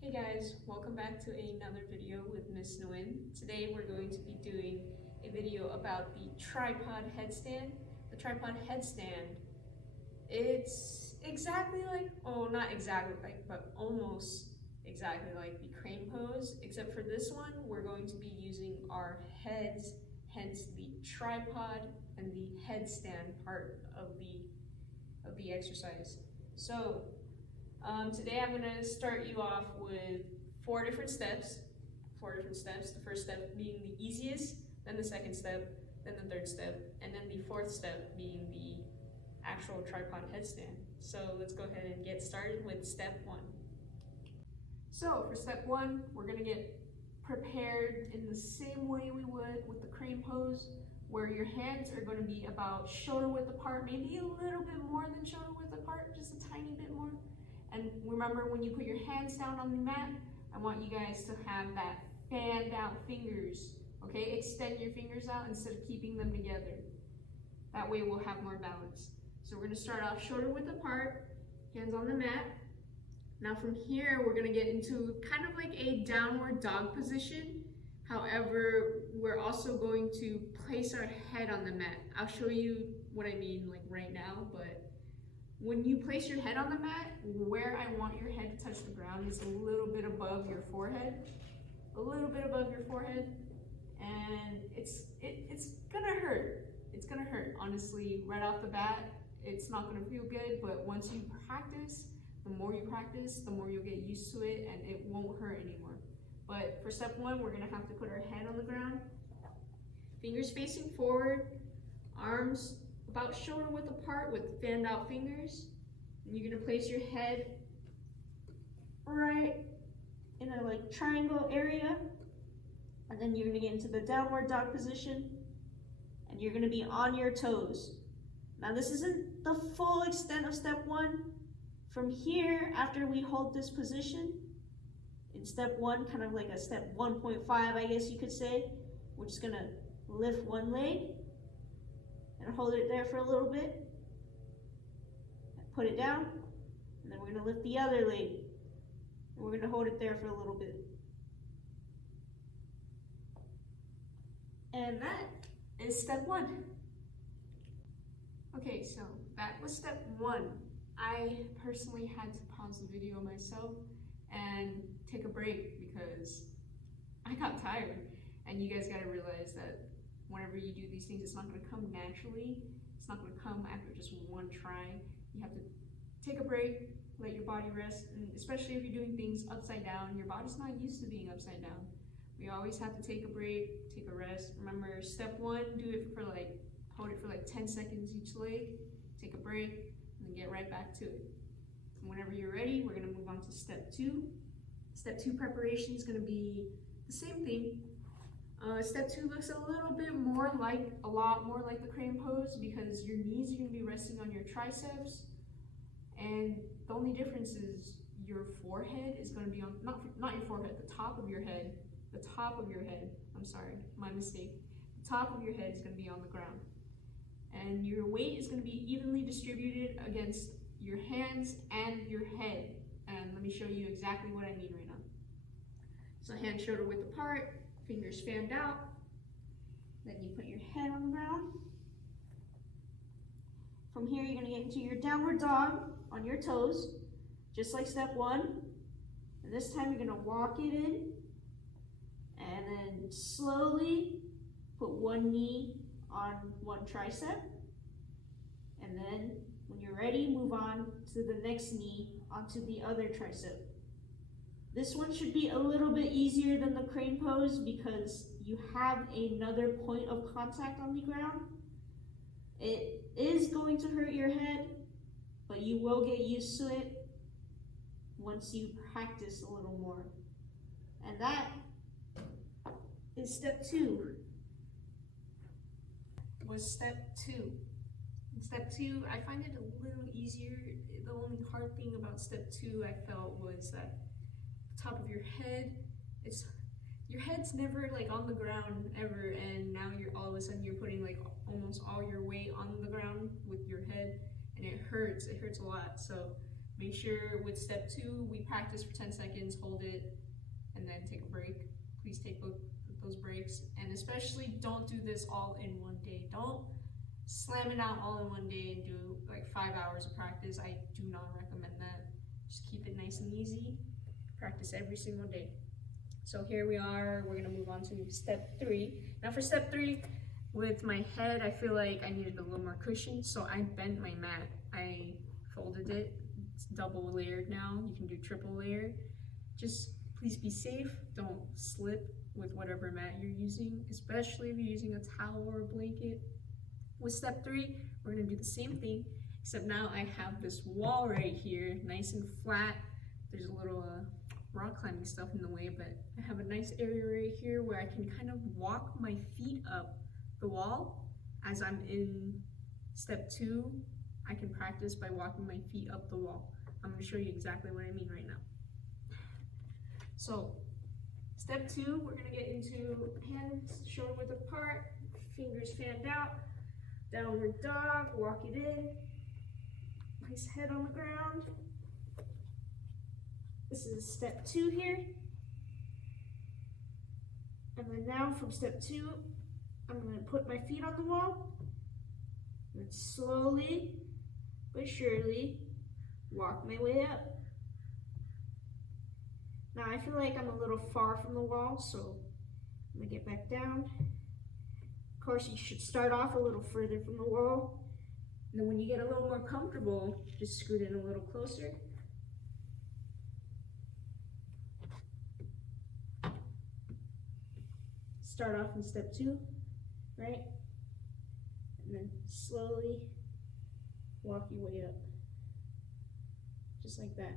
Hey guys, welcome back to another video with Miss Nguyen. Today we're going to be doing a video about the tripod headstand. The tripod headstand, it's exactly like, oh not exactly like, but almost exactly like the crane pose, except for this one we're going to be using our heads, hence the tripod and the headstand part of the exercise. So today I'm going to start you off with four different steps. The first step being the easiest, then the second step, then the third step, and then the fourth step being the actual tripod headstand. So let's go ahead and get started with step one. So for step one, we're going to get prepared in the same way we would with the crane pose, where your hands are going to be about shoulder width apart, maybe a little bit more than shoulder width apart, just a tiny bit more. And remember, when you put your hands down on the mat, I want you guys to have that fanned out fingers, okay? Extend your fingers out instead of keeping them together. That way we'll have more balance. So we're gonna start off shoulder width apart, hands on the mat. Now from here, we're gonna get into kind of like a downward dog position. However, we're also going to place our head on the mat. I'll show you what I mean like right now, but when you place your head on the mat, where I want your head to touch the ground is a little bit above your forehead. A little bit above your forehead. And it's gonna hurt. It's gonna hurt, honestly, right off the bat. It's not gonna feel good, but once you practice, the more you practice, the more you'll get used to it and it won't hurt anymore. But for step one, we're gonna have to put our head on the ground. Fingers facing forward, arms about shoulder width apart with fanned out fingers. And you're gonna place your head right in a like triangle area. And then you're gonna get into the downward dog position and you're gonna be on your toes. Now this isn't the full extent of step one. From here, after we hold this position, in step one, kind of like a step 1.5, I guess you could say, we're just gonna lift one leg and hold it there for a little bit, put it down, and then we're gonna lift the other leg, and we're gonna hold it there for a little bit. And that is step one. Okay, so that was step one. I personally had to pause the video myself and take a break because I got tired. And you guys gotta realize that whenever you do these things, it's not gonna come naturally. It's not gonna come after just one try. You have to take a break, let your body rest, and especially if you're doing things upside down, your body's not used to being upside down. We always have to take a break, take a rest. Remember, step one, hold it for like 10 seconds each leg, take a break, and then get right back to it. And whenever you're ready, we're gonna move on to step two. Step two preparation is gonna be the same thing. Step two looks a little bit more like, a lot more like the crane pose because your knees are gonna be resting on your triceps. And the only difference is your forehead is gonna be on, not your forehead, the top of your head, I'm sorry, my mistake. The top of your head is gonna be on the ground. And your weight is gonna be evenly distributed against your hands and your head. And let me show you exactly what I mean right now. So hands shoulder width apart, fingers fanned out. Then you put your head on the ground. From here, you're gonna get into your downward dog on your toes, just like step one. And this time you're gonna walk it in and then slowly put one knee on one tricep. And then when you're ready, move on to the next knee onto the other tricep. This one should be a little bit easier than the crane pose because you have another point of contact on the ground. It is going to hurt your head, but you will get used to it once you practice a little more. And that is step two. Step two, I find it a little easier. The only hard thing about step two I felt was that the top of your head, your head's never like on the ground ever, and now you're all of a sudden you're putting like almost all your weight on the ground with your head, and it hurts a lot. So Make sure with step 2, we practice for 10 seconds, hold it, and then take a break. Please take those breaks, and especially don't do this all in one day. Don't slam it out all in one day and do like 5 hours of practice. I do not recommend that. Just keep it nice and easy. Practice every single day. So here we are, we're gonna move on to step 3. Now for step 3, with my head, I feel like I needed a little more cushion, so I bent my mat. I folded it. It's double layered now. You can do triple layer. Just please be safe. Don't slip with whatever mat you're using, especially if you're using a towel or a blanket. With step 3, we're gonna do the same thing, except now I have this wall right here, nice and flat. There's a little rock climbing stuff in the way, but I have a nice area right here where I can kind of walk my feet up the wall. As I'm in step 2, I can practice by walking my feet up the wall. I'm going to show you exactly what I mean right now. So step 2, we're going to get into hands shoulder width apart, fingers fanned out, downward dog, walk it in, place head on the ground. This is step 2 here. And then now from step 2, I'm going to put my feet on the wall and slowly but surely walk my way up. Now I feel like I'm a little far from the wall, so I'm going to get back down. Of course, you should start off a little further from the wall. And then when you get a little more comfortable, just scoot in a little closer. Start off in step 2, right? And then slowly walk your way up. Just like that.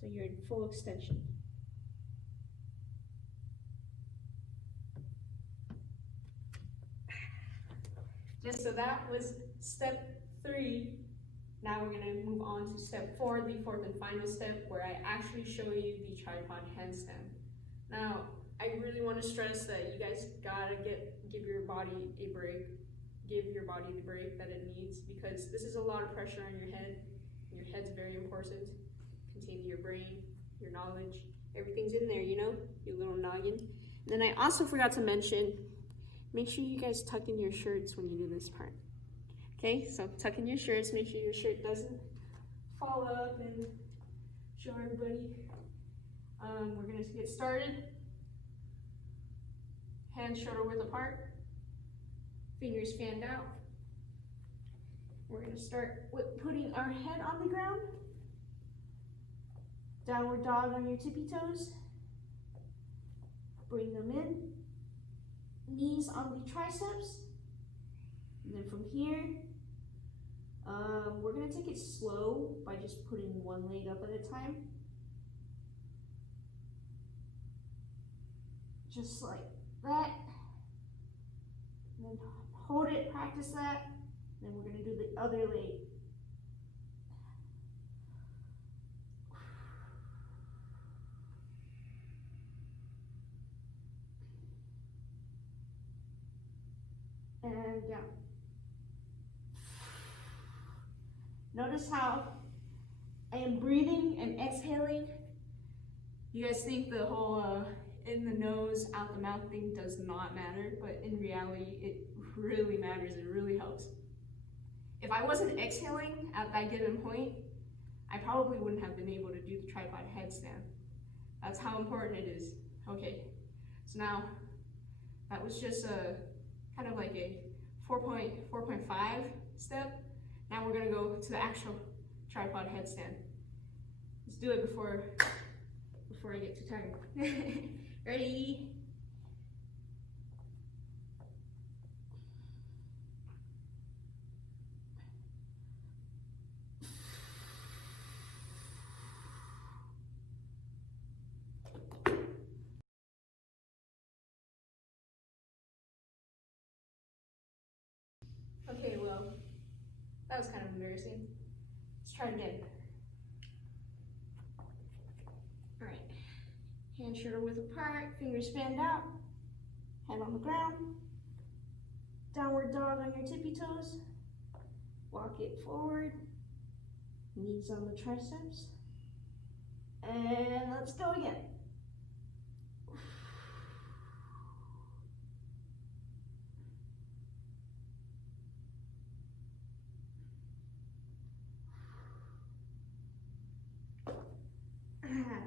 So you're in full extension. So that was step 3. Now we're going to move on to step 4, the fourth and final step, where I actually show you the tripod handstand. Now, I really want to stress that you guys gotta give your body a break. Give your body the break that it needs, because this is a lot of pressure on your head. Your head's very important. Contain your brain, your knowledge, everything's in there, you know, your little noggin. And then I also forgot to mention, make sure you guys tuck in your shirts when you do this part. Okay, so tuck in your shirts, make sure your shirt doesn't fall up, and show everybody. We're gonna get started. Hands shoulder width apart, fingers fanned out. We're going to start with putting our head on the ground. Downward dog on your tippy toes. Bring them in. Knees on the triceps. And then from here, we're going to take it slow by just putting one leg up at a time. Just like that, and then hold it, practice that, then we're going to do the other leg. And down. Notice how I am breathing and exhaling. You guys think the whole in the nose, out the mouth thing does not matter, but in reality, it really matters. It really helps. If I wasn't exhaling at that given point, I probably wouldn't have been able to do the tripod headstand. That's how important it is. Okay, so now that was just a kind of like a 4.5 step. Now we're gonna go to the actual tripod headstand. Let's do it before I get too tired. Ready? Okay, well, that was kind of embarrassing. Let's try it again. All right. Hands shoulder width apart, fingers fanned out, head on the ground, downward dog on your tippy toes, walk it forward, Knees on the triceps. And let's go again.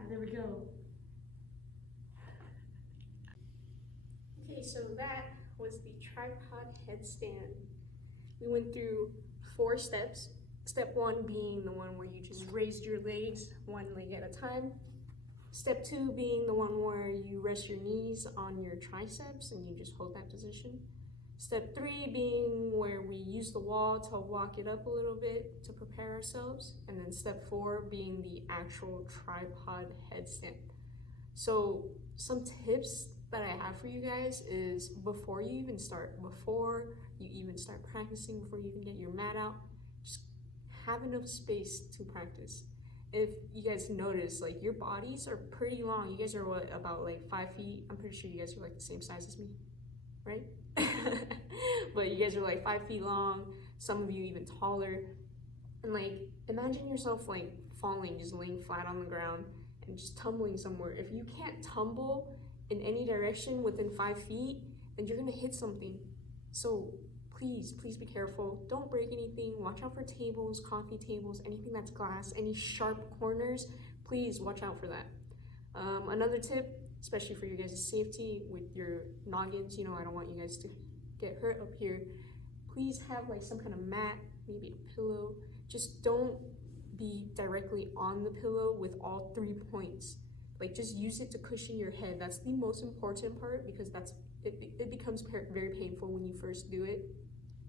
There we go. Okay, so that was the tripod headstand. We went through 4 steps. Step 1 being the one where you just raised your legs 1 leg at a time. Step 2 being the one where you rest your knees on your triceps and you just hold that position. Step 3 being where we use the wall to walk it up a little bit to prepare ourselves. And then step 4 being the actual tripod headstand. So some tips that I have for you guys is before you even start practicing, before you even get your mat out, just have enough space to practice. If you guys notice, like, your bodies are pretty long. You guys are what, about like 5 feet? I'm pretty sure you guys are like the same size as me, right? But you guys are like 5 feet long, some of you even taller. And like, imagine yourself like falling, just laying flat on the ground and just tumbling somewhere. If you can't tumble in any direction within 5 feet, then you're gonna hit something. So please be careful. Don't break anything. Watch out for tables, coffee tables, anything that's glass, any sharp corners. Please watch out for that. Another tip, especially for your guys' safety with your noggins, you know, I don't want you guys to get hurt up here. Please have like some kind of mat, maybe a pillow. Just don't be directly on the pillow with all 3 points. Like, just use it to cushion your head. That's the most important part, because it becomes very painful when you first do it.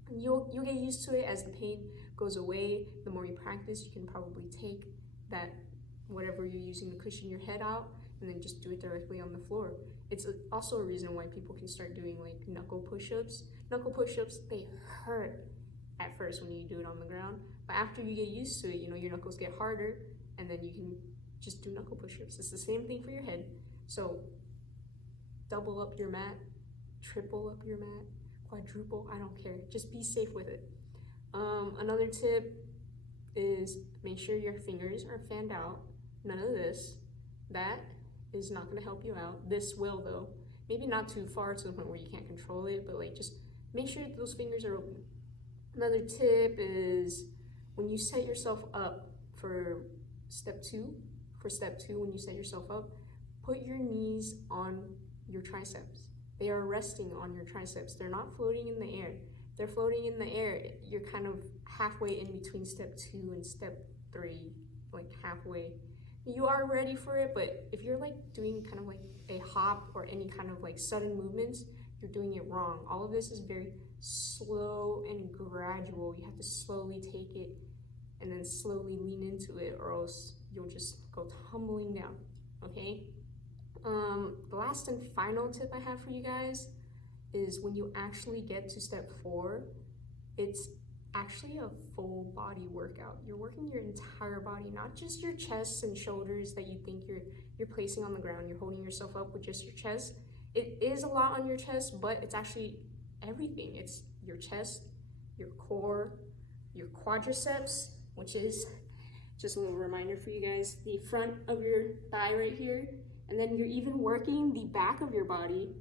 And you'll get used to it as the pain goes away. The more you practice, you can probably take that, whatever you're using to cushion your head out, and then just do it directly on the floor. It's also a reason why people can start doing like knuckle push-ups. Knuckle push-ups, they hurt at first when you do it on the ground, but after you get used to it, you know, your knuckles get harder, and then you can just do knuckle push-ups. It's the same thing for your head. So double up your mat, triple up your mat, quadruple, I don't care. Just be safe with it. Another tip is make sure your fingers are fanned out. None of this. That is not gonna help you out. This will though. Maybe not too far to the point where you can't control it, but like, just make sure those fingers are open. Another tip is when you set yourself up for step 2, when you set yourself up, put your knees on your triceps. They are resting on your triceps. They're not floating in the air. They're floating in the air. You're kind of halfway in between step 2 and step 3, like halfway. You are ready for it, but if you're like doing kind of like a hop or any kind of like sudden movements, you're doing it wrong. All of this is very slow and gradual. You have to slowly take it and then slowly lean into it, or else you'll just go tumbling down, okay? The last and final tip I have for you guys is when you actually get to step 4, it's actually a full body workout. You're working your entire body, not just your chest and shoulders that you think you're placing on the ground. You're holding yourself up with just your chest. It is a lot on your chest, but it's actually everything. It's your chest, your core, your quadriceps, which is just a little reminder for you guys, the front of your thigh right here. And then you're even working the back of your body,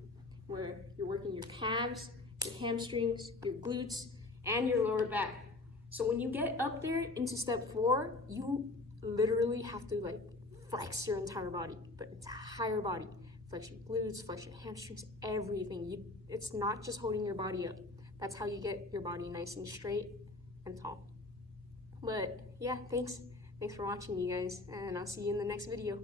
where you're working your calves, your hamstrings, your glutes, and your lower back. So when you get up there into step 4, you literally have to like flex your entire body, the entire body. Flex your glutes, flex your hamstrings, everything. It's not just holding your body up. That's how you get your body nice and straight and tall. But yeah, thanks for watching, you guys, and I'll see you in the next video.